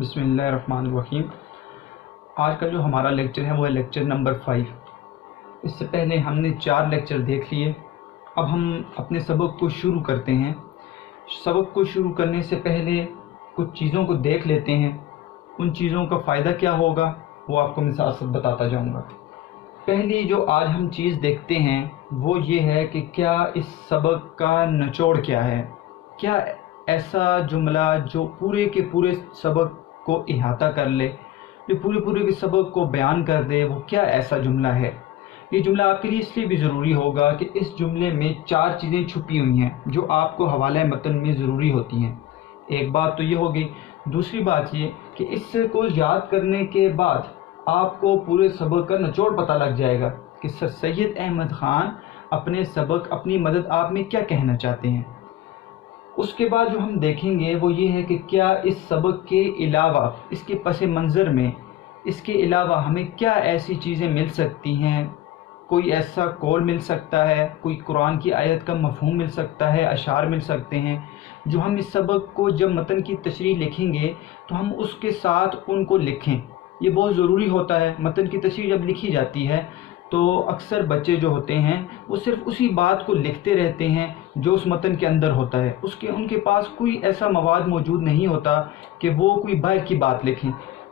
بسم اللہ الرحمن الرحیم۔ آج کا جو ہمارا لیکچر ہے وہ ہے لیکچر نمبر 5۔ اس سے پہلے ہم نے 4 لیکچر دیکھ لیے۔ اب ہم اپنے سبق کو شروع کرتے ہیں۔ سبق کو شروع کرنے سے پہلے کچھ چیزوں کو دیکھ لیتے ہیں، ان چیزوں کا فائدہ کیا ہوگا وہ آپ کو میں ساتھ ساتھ بتاتا جاؤں گا۔ پہلی جو آج ہم چیز دیکھتے ہیں وہ یہ ہے کہ کیا اس سبق کا نچوڑ کیا ہے، کیا ایسا جملہ جو پورے کے پورے سبق کو احاطہ کر لے، جو پورے کے سبق کو بیان کر دے، وہ کیا ایسا جملہ ہے۔ یہ جملہ آپ کے لیے اس لیے بھی ضروری ہوگا کہ اس جملے میں 4 چیزیں چھپی ہوئی ہیں جو آپ کو حوالہ متن میں ضروری ہوتی ہیں۔ ایک بات تو یہ ہوگی، دوسری بات یہ کہ اس کو یاد کرنے کے بعد آپ کو پورے سبق کا نچوڑ پتہ لگ جائے گا کہ سر سید احمد خان اپنے سبق اپنی مدد آپ میں کیا کہنا چاہتے ہیں۔ اس کے بعد جو ہم دیکھیں گے وہ یہ ہے کہ کیا اس سبق کے علاوہ، اس کے پس منظر میں اس کے علاوہ ہمیں کیا ایسی چیزیں مل سکتی ہیں، کوئی ایسا قول مل سکتا ہے، کوئی قرآن کی آیت کا مفہوم مل سکتا ہے، اشعار مل سکتے ہیں جو ہم اس سبق کو جب متن کی تشریح لکھیں گے تو ہم اس کے ساتھ ان کو لکھیں۔ یہ بہت ضروری ہوتا ہے۔ متن کی تشریح جب لکھی جاتی ہے تو اکثر بچے جو ہوتے ہیں وہ صرف اسی بات کو لکھتے رہتے ہیں جو اس متن کے اندر ہوتا ہے، ان کے پاس کوئی ایسا مواد موجود نہیں ہوتا کہ وہ کوئی باہر کی بات لکھیں۔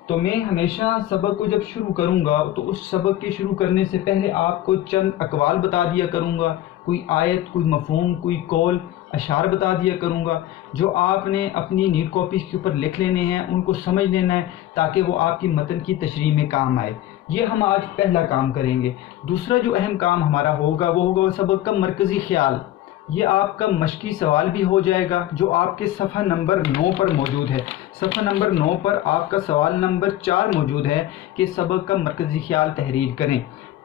تو میں ہمیشہ سبق کو جب شروع کروں گا تو اس سبق کے شروع کرنے سے پہلے آپ کو چند اقوال بتا دیا کروں گا، کوئی آیت، کوئی مفہوم، کوئی قول، اشعار بتا دیا کروں گا جو آپ نے اپنی نیٹ کاپیز کے اوپر لکھ لینے ہیں، ان کو سمجھ لینا ہے تاکہ وہ آپ کی متن کی تشریح میں کام آئے۔ یہ ہم آج پہلا کام کریں گے۔ دوسرا جو اہم کام ہمارا ہوگا وہ ہوگا سبق کا مرکزی خیال۔ یہ آپ کا مشقی سوال بھی ہو جائے گا جو آپ کے صفحہ نمبر 9 پر موجود ہے۔ صفحہ نمبر 9 پر آپ کا سوال نمبر 4 موجود ہے کہ سبق کا مرکزی خیال تحریر کریں۔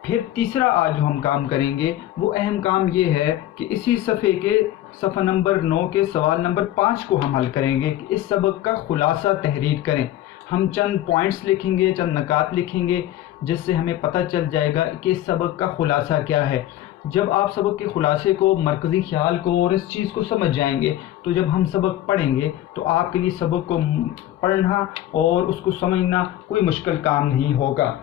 پھر تیسرا آج جو ہم کام کریں گے وہ اہم کام یہ ہے کہ اسی صفحے کے صفحہ نمبر 9 کے سوال نمبر 5 کو ہم حل کریں گے کہ اس سبق کا خلاصہ تحریر کریں۔ ہم چند پوائنٹس لکھیں گے، چند نکات لکھیں گے جس سے ہمیں پتہ چل جائے گا کہ اس سبق کا خلاصہ کیا ہے۔ جب آپ سبق کے خلاصے کو، مرکزی خیال کو اور اس چیز کو سمجھ جائیں گے تو جب ہم سبق پڑھیں گے تو آپ کے لیے سبق کو پڑھنا اور اس کو سمجھنا کوئی مشکل کام نہیں ہوگا۔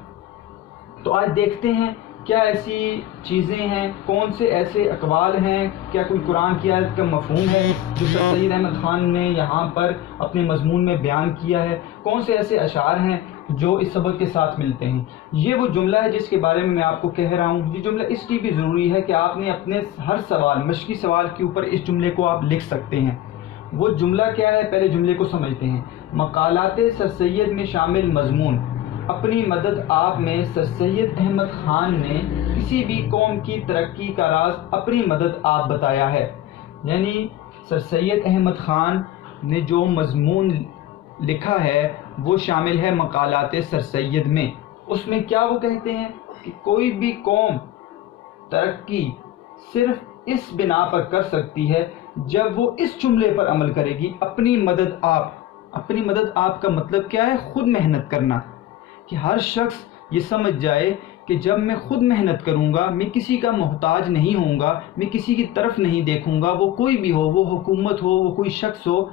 تو آج دیکھتے ہیں کیا ایسی چیزیں ہیں، کون سے ایسے اقوال ہیں، کیا کوئی قرآن کی آیت کا مفہوم ہے جو سر سید احمد خان نے یہاں پر اپنے مضمون میں بیان کیا ہے، کون سے ایسے اشعار ہیں جو اس سبق کے ساتھ ملتے ہیں۔ یہ وہ جملہ ہے جس کے بارے میں آپ کو کہہ رہا ہوں۔ یہ جملہ اس لیے بھی ضروری ہے کہ آپ نے اپنے ہر سوال، مشقی سوال کے اوپر اس جملے کو آپ لکھ سکتے ہیں۔ وہ جملہ کیا ہے، پہلے جملے کو سمجھتے ہیں۔ مقالات سر سید میں شامل مضمون اپنی مدد آپ میں سر سید احمد خان نے کسی بھی قوم کی ترقی کا راز اپنی مدد آپ بتایا ہے۔ یعنی سر سید احمد خان نے جو مضمون لکھا ہے وہ شامل ہے مقالات سر سید میں۔ اس میں کیا وہ کہتے ہیں کہ کوئی بھی قوم ترقی صرف اس بنا پر کر سکتی ہے جب وہ اس جملے پر عمل کرے گی، اپنی مدد آپ۔ اپنی مدد آپ کا مطلب کیا ہے؟ خود محنت کرنا، کہ ہر شخص یہ سمجھ جائے کہ جب میں خود محنت کروں گا، میں کسی کا محتاج نہیں ہوں گا، میں کسی کی طرف نہیں دیکھوں گا، وہ کوئی بھی ہو، وہ حکومت ہو، وہ کوئی شخص ہو،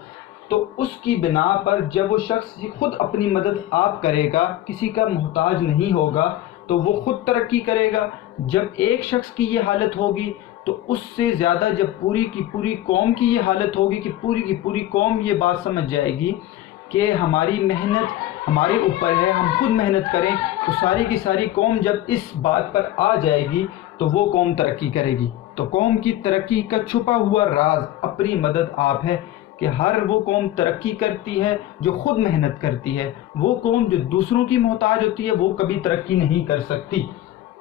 تو اس کی بنا پر جب وہ شخص خود اپنی مدد آپ کرے گا، کسی کا محتاج نہیں ہوگا، تو وہ خود ترقی کرے گا۔ جب ایک شخص کی یہ حالت ہوگی تو اس سے زیادہ جب پوری کی پوری قوم کی یہ حالت ہوگی کہ پوری کی پوری قوم یہ بات سمجھ جائے گی کہ ہماری محنت ہمارے اوپر ہے، ہم خود محنت کریں، تو ساری کی ساری قوم جب اس بات پر آ جائے گی تو وہ قوم ترقی کرے گی۔ تو قوم کی ترقی کا چھپا ہوا راز اپنی مدد آپ ہے کہ ہر وہ قوم ترقی کرتی ہے جو خود محنت کرتی ہے۔ وہ قوم جو دوسروں کی محتاج ہوتی ہے وہ کبھی ترقی نہیں کر سکتی۔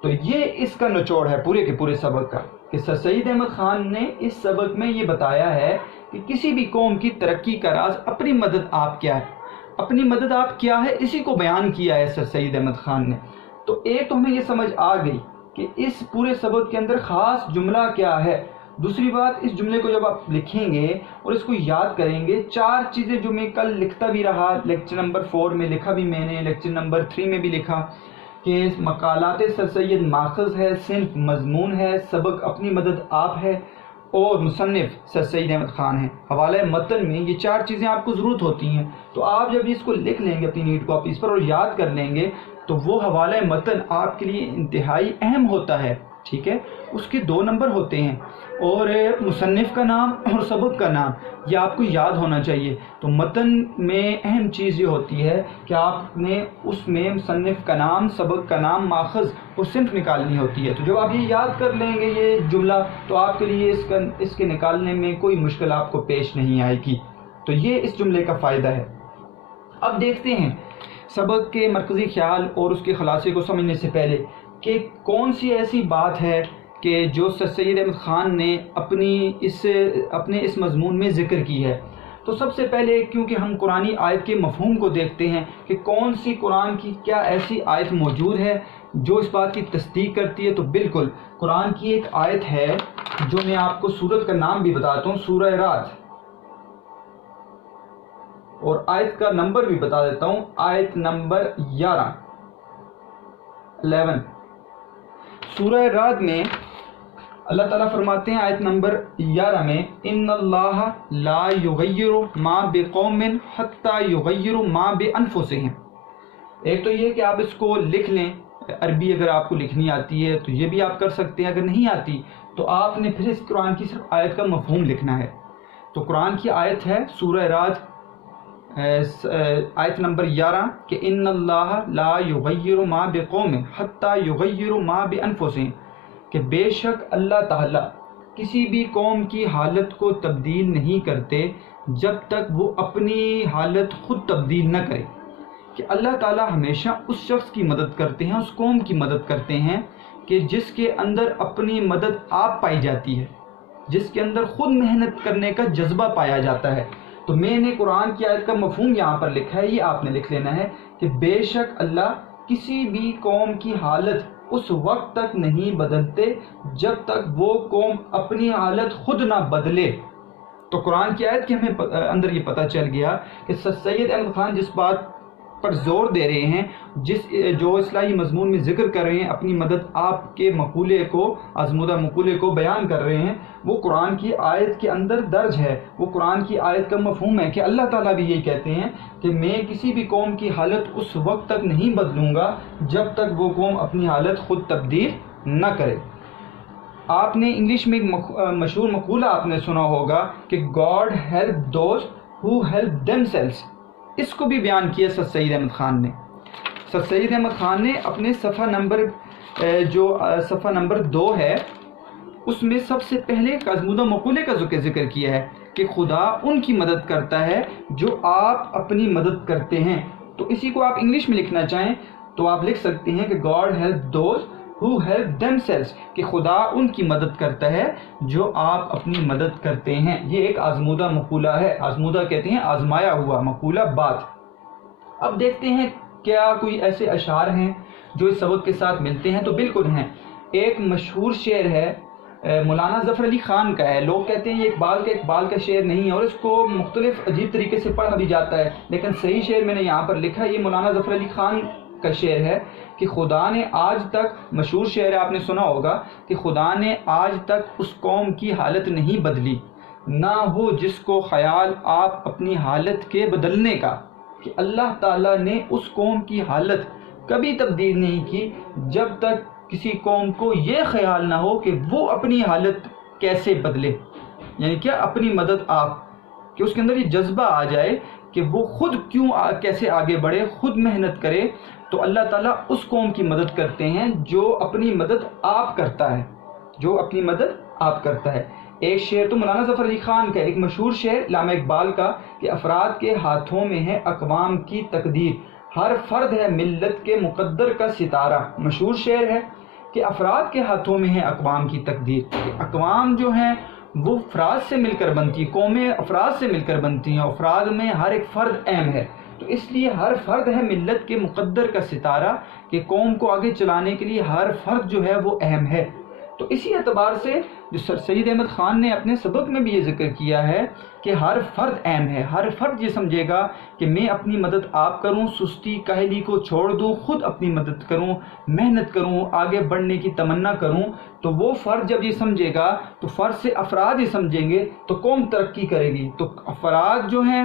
تو یہ اس کا نچوڑ ہے پورے کے پورے سبق کا، کہ سر سید احمد خان نے اس سبق میں یہ بتایا ہے کہ کسی بھی قوم کی ترقی کا راز اپنی مدد آپ کیا ہے۔ اپنی مدد آپ کیا ہے، اسی کو بیان کیا ہے سر سید احمد خان نے۔ تو ایک تو ہمیں یہ سمجھ آ گئی کہ اس پورے سبق کے اندر خاص جملہ کیا ہے۔ دوسری بات، اس جملے کو جب آپ لکھیں گے اور اس کو یاد کریں گے، 4 چیزیں جو میں کل لکھتا بھی رہا، لیکچر نمبر 4 میں لکھا بھی میں نے، لیکچر نمبر 3 میں بھی لکھا کہ مقالات سر سید ماخذ ہے، صنف مضمون ہے، سبق اپنی مدد آپ ہے، اور مصنف سر سید احمد خان ہیں۔ حوالہ متن میں یہ 4 چیزیں آپ کو ضرورت ہوتی ہیں، تو آپ جب اس کو لکھ لیں گے اپنی نیٹ کاپیز پر اور یاد کر لیں گے تو وہ حوالہ متن آپ کے لیے انتہائی اہم ہوتا ہے، ٹھیک ہے۔ اس کے 2 نمبر ہوتے ہیں، اور مصنف کا نام اور سبق کا نام یہ آپ کو یاد ہونا چاہیے۔ تو متن میں اہم چیز یہ ہوتی ہے کہ آپ نے اس میں مصنف کا نام، سبق کا نام، ماخذ اور صنف نکالنی ہوتی ہے۔ تو جب آپ یہ یاد کر لیں گے یہ جملہ، تو آپ کے لیے اس کے نکالنے میں کوئی مشکل آپ کو پیش نہیں آئے گی۔ تو یہ اس جملے کا فائدہ ہے۔ اب دیکھتے ہیں سبق کے مرکزی خیال اور اس کے خلاصے کو سمجھنے سے پہلے کہ کون سی ایسی بات ہے کہ جو سر سید احمد خان نے اپنے اس مضمون میں ذکر کی ہے۔ تو سب سے پہلے کیونکہ ہم قرآنی آیت کے مفہوم کو دیکھتے ہیں کہ کون سی قرآن کی کیا ایسی آیت موجود ہے جو اس بات کی تصدیق کرتی ہے، تو بالکل قرآن کی ایک آیت ہے جو میں آپ کو سورت کا نام بھی بتاتا ہوں، سورہ رعد، اور آیت کا نمبر بھی بتا دیتا ہوں، آیت نمبر 11 سورہ رعد میں اللہ تعالیٰ فرماتے ہیں آیت نمبر 11 میں، ان اللہ لا یغیر ما بقوم حتی یغیروا ما بانفسہم۔ ایک تو یہ کہ آپ اس کو لکھ لیں، عربی اگر آپ کو لکھنی آتی ہے تو یہ بھی آپ کر سکتے ہیں، اگر نہیں آتی تو آپ نے پھر اس قرآن کی صرف آیت کا مفہوم لکھنا ہے۔ تو قرآن کی آیت ہے سورہ رعد آیت نمبر 11 کہ ان اللہ لا یغیر ما بقوم حتی یغیروا ما بانفسہم، کہ بے شک اللہ تعالیٰ کسی بھی قوم کی حالت کو تبدیل نہیں کرتے جب تک وہ اپنی حالت خود تبدیل نہ کرے۔ کہ اللہ تعالیٰ ہمیشہ اس شخص کی مدد کرتے ہیں، اس قوم کی مدد کرتے ہیں کہ جس کے اندر اپنی مدد آپ پائی جاتی ہے، جس کے اندر خود محنت کرنے کا جذبہ پایا جاتا ہے۔ تو میں نے قرآن کی آیت کا مفہوم یہاں پر لکھا ہے، یہ آپ نے لکھ لینا ہے کہ بے شک اللہ کسی بھی قوم کی حالت اس وقت تک نہیں بدلتے جب تک وہ قوم اپنی حالت خود نہ بدلے۔ تو قرآن کی آیت کے ہمیں اندر یہ پتہ چل گیا کہ سر سید احمد خان جس بات پر زور دے رہے ہیں، جو اصلاحی مضمون میں ذکر کر رہے ہیں، اپنی مدد آپ کے مقولے کو، آزمودہ مقولے کو بیان کر رہے ہیں، وہ قرآن کی آیت کے اندر درج ہے، وہ قرآن کی آیت کا مفہوم ہے کہ اللہ تعالیٰ بھی یہی کہتے ہیں کہ میں کسی بھی قوم کی حالت اس وقت تک نہیں بدلوں گا جب تک وہ قوم اپنی حالت خود تبدیل نہ کرے۔ آپ نے انگلش میں ایک مشہور مقولہ آپ نے سنا ہوگا کہ God help those who help themselves, اس کو بھی بیان کیا سر سید احمد خان نے۔ سر سید احمد خان نے اپنے صفحہ نمبر 2 ہے، اس میں سب سے پہلے آزمودہ مقولے کا ذکر کیا ہے کہ خدا ان کی مدد کرتا ہے جو آپ اپنی مدد کرتے ہیں۔ تو اسی کو آپ انگلش میں لکھنا چاہیں تو آپ لکھ سکتے ہیں کہ God help those who help themselves، کہ خدا ان کی مدد کرتا ہے جو آپ اپنی مدد کرتے ہیں۔ یہ ایک آزمودہ مقولہ ہے، آزمودہ کہتے ہیں آزمایا ہوا مقولہ بات۔ اب دیکھتے ہیں کیا کوئی ایسے اشعار ہیں جو اس سبق کے ساتھ ملتے ہیں، تو بالکل ہیں۔ ایک مشہور شعر ہے مولانا ظفر علی خان کا ہے، لوگ کہتے ہیں یہ اقبال کا شعر نہیں ہے اور اس کو مختلف عجیب طریقے سے پڑھا بھی جاتا ہے، لیکن صحیح شعر میں نے یہاں پر لکھا ہے، یہ مولانا ظفر علی خان کا شعر ہے کہ خدا نے آج تک، مشہور شعر ہے آپ نے سنا ہوگا کہ خدا نے آج تک اس قوم کی حالت نہیں بدلی، نہ ہو جس کو خیال آپ اپنی حالت کے بدلنے کا، کہ اللہ تعالیٰ نے اس قوم کی حالت کبھی تبدیل نہیں کی جب تک کسی قوم کو یہ خیال نہ ہو کہ وہ اپنی حالت کیسے بدلے، یعنی کہ اپنی مدد آپ، کہ اس کے اندر یہ جذبہ آ جائے کہ وہ خود کیسے آگے بڑھے، خود محنت کرے۔ تو اللہ تعالیٰ اس قوم کی مدد کرتے ہیں جو اپنی مدد آپ کرتا ہے، جو اپنی مدد آپ کرتا ہے۔ ایک شعر تو مولانا ظفر علی خان کا، ایک مشہور شعر علامہ اقبال کا کہ افراد کے ہاتھوں میں ہے اقوام کی تقدیر، ہر فرد ہے ملت کے مقدر کا ستارہ۔ مشہور شعر ہے کہ افراد کے ہاتھوں میں ہے اقوام کی تقدیر، کہ اقوام جو ہیں وہ افراد سے مل کر بنتی ہیں، قومیں افراد سے مل کر بنتی ہیں، افراد میں ہر ایک فرد اہم ہے، تو اس لیے ہر فرد ہے ملت کے مقدر کا ستارہ، کہ قوم کو آگے چلانے کے لیے ہر فرد جو ہے وہ اہم ہے۔ تو اسی اعتبار سے جو سر سید احمد خان نے اپنے سبق میں بھی یہ ذکر کیا ہے کہ ہر فرد اہم ہے. ہر فرد یہ سمجھے گا کہ میں اپنی مدد آپ کروں, سستی کاہلی کو چھوڑ دوں, خود اپنی مدد کروں, محنت کروں, آگے بڑھنے کی تمنا کروں, تو وہ فرد جب یہ سمجھے گا تو فرد سے افراد یہ سمجھیں گے تو قوم ترقی کرے گی. تو افراد جو ہیں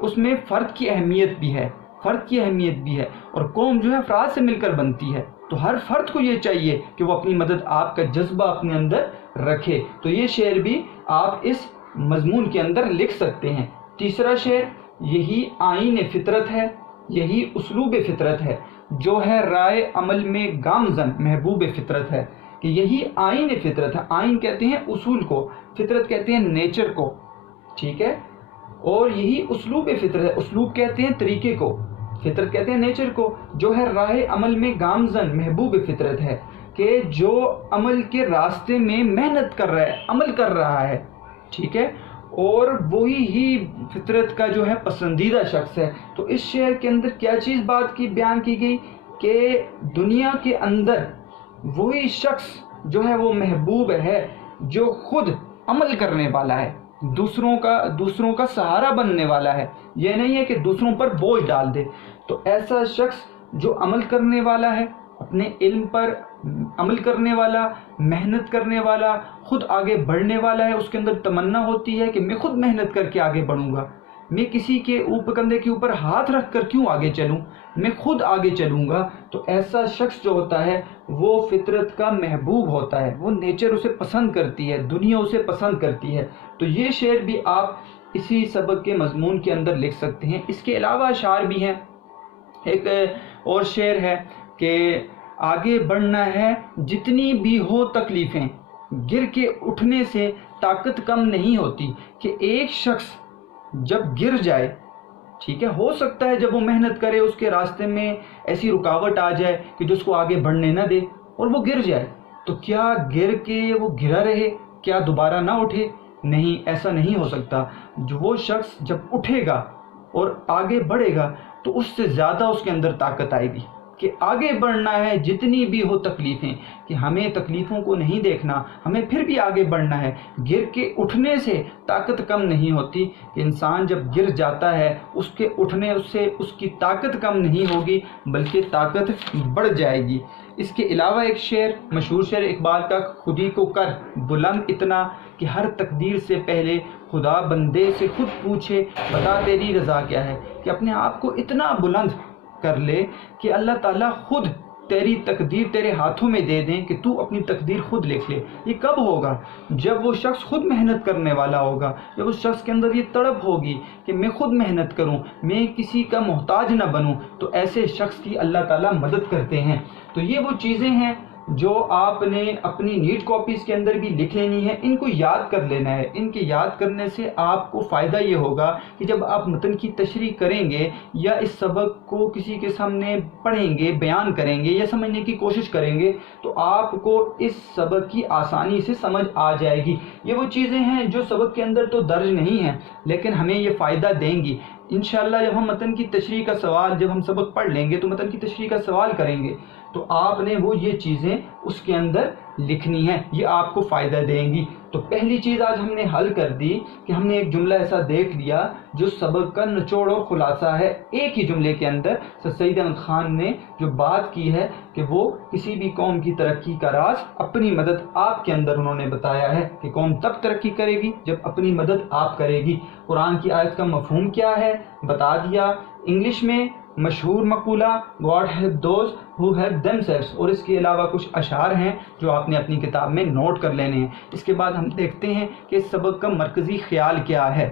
اس میں فرد کی اہمیت بھی ہے, فرد کی اہمیت بھی ہے, اور قوم جو ہے افراد سے مل کر بنتی ہے. تو ہر فرد کو یہ چاہیے کہ وہ اپنی مدد آپ کا جذبہ اپنے اندر رکھے. تو یہ شعر بھی آپ اس مضمون کے اندر لکھ سکتے ہیں. تیسرا شعر, یہی آئین فطرت ہے, یہی اسلوب فطرت ہے, جو ہے رائے عمل میں گامزن محبوب فطرت ہے. کہ یہی آئین فطرت ہے. آئین کہتے ہیں اصول کو, فطرت کہتے ہیں نیچر کو, ٹھیک ہے, اور یہی اسلوب فطرت ہے. اسلوب کہتے ہیں طریقے کو, فطرت کہتے ہیں نیچر کو, جو ہے راہ عمل میں گامزن محبوب فطرت ہے. کہ جو عمل کے راستے میں محنت کر رہا ہے, عمل کر رہا ہے, ٹھیک ہے, اور وہی ہی فطرت کا جو ہے پسندیدہ شخص ہے. تو اس شعر کے اندر کیا چیز بات کی بیان کی گئی کہ دنیا کے اندر وہی شخص جو ہے وہ محبوب ہے جو خود عمل کرنے والا ہے, دوسروں کا سہارا بننے والا ہے. یہ نہیں ہے کہ دوسروں پر بوجھ ڈال دے. تو ایسا شخص جو عمل کرنے والا ہے, اپنے علم پر عمل کرنے والا, محنت کرنے والا, خود آگے بڑھنے والا ہے, اس کے اندر تمنا ہوتی ہے کہ میں خود محنت کر کے آگے بڑھوں گا, میں کسی کے اوپر کندھے کے اوپر ہاتھ رکھ کر کیوں آگے چلوں, میں خود آگے چلوں گا. تو ایسا شخص جو ہوتا ہے وہ فطرت کا محبوب ہوتا ہے, وہ نیچر اسے پسند کرتی ہے, دنیا اسے پسند کرتی ہے. تو یہ شعر بھی آپ اسی سبق کے مضمون کے اندر لکھ سکتے ہیں. اس کے علاوہ اشعار بھی ہیں. ایک اور شعر ہے کہ آگے بڑھنا ہے جتنی بھی ہو تکلیفیں, گر کے اٹھنے سے طاقت کم نہیں ہوتی. کہ ایک شخص جب گر جائے, ٹھیک ہے, ہو سکتا ہے جب وہ محنت کرے اس کے راستے میں ایسی رکاوٹ آ جائے کہ جو اس کو آگے بڑھنے نہ دے, اور وہ گر جائے, تو کیا گر کے وہ گرا رہے, کیا دوبارہ نہ اٹھے؟ نہیں, ایسا نہیں ہو سکتا. جو وہ شخص جب اٹھے گا اور آگے بڑھے گا تو اس سے زیادہ اس کے اندر طاقت آئے گی. کہ آگے بڑھنا ہے جتنی بھی ہو تکلیفیں, کہ ہمیں تکلیفوں کو نہیں دیکھنا, ہمیں پھر بھی آگے بڑھنا ہے. گر کے اٹھنے سے طاقت کم نہیں ہوتی. کہ انسان جب گر جاتا ہے اس کے اٹھنے سے اس کی طاقت کم نہیں ہوگی بلکہ طاقت بڑھ جائے گی. اس کے علاوہ ایک شعر, مشہور شعر اقبال کا, خودی کو کر بلند اتنا کہ ہر تقدیر سے پہلے خدا بندے سے خود پوچھے بتا تیری رضا کیا ہے. کہ اپنے آپ کو اتنا بلند کر لے کہ اللہ تعالیٰ خود تیری تقدیر تیرے ہاتھوں میں دے دیں کہ تو اپنی تقدیر خود لکھ لے. یہ کب ہوگا؟ جب وہ شخص خود محنت کرنے والا ہوگا, جب اس شخص کے اندر یہ تڑپ ہوگی کہ میں خود محنت کروں, میں کسی کا محتاج نہ بنوں. تو ایسے شخص کی اللہ تعالیٰ مدد کرتے ہیں. تو یہ وہ چیزیں ہیں جو آپ نے اپنی نیٹ کاپیز کے اندر بھی لکھ لینی ہے, ان کو یاد کر لینا ہے. ان کے یاد کرنے سے آپ کو فائدہ یہ ہوگا کہ جب آپ متن کی تشریح کریں گے یا اس سبق کو کسی کے سامنے پڑھیں گے, بیان کریں گے یا سمجھنے کی کوشش کریں گے تو آپ کو اس سبق کی آسانی سے سمجھ آ جائے گی. یہ وہ چیزیں ہیں جو سبق کے اندر تو درج نہیں ہیں لیکن ہمیں یہ فائدہ دیں گی. انشاءاللہ جب ہم متن کی تشریح کا سوال, جب ہم سبق پڑھ لیں گے تو متن کی تشریح کا سوال کریں گے تو آپ نے وہ یہ چیزیں اس کے اندر لکھنی ہیں, یہ آپ کو فائدہ دیں گی. تو پہلی چیز آج ہم نے حل کر دی کہ ہم نے ایک جملہ ایسا دیکھ لیا جو سبق کا نچوڑ اور خلاصہ ہے. ایک ہی جملے کے اندر سر سید احمد خان نے جو بات کی ہے کہ وہ کسی بھی قوم کی ترقی کا راز اپنی مدد آپ کے اندر انہوں نے بتایا ہے کہ قوم تب ترقی کرے گی جب اپنی مدد آپ کرے گی. قرآن کی آیت کا مفہوم کیا ہے بتا دیا. انگلش میں مشہور مقولہ God help those who help themselves, اور اس کے علاوہ کچھ اشعار ہیں جو آپ نے اپنی کتاب میں نوٹ کر لینے ہیں. اس کے بعد ہم دیکھتے ہیں کہ اس سبق کا مرکزی خیال کیا ہے.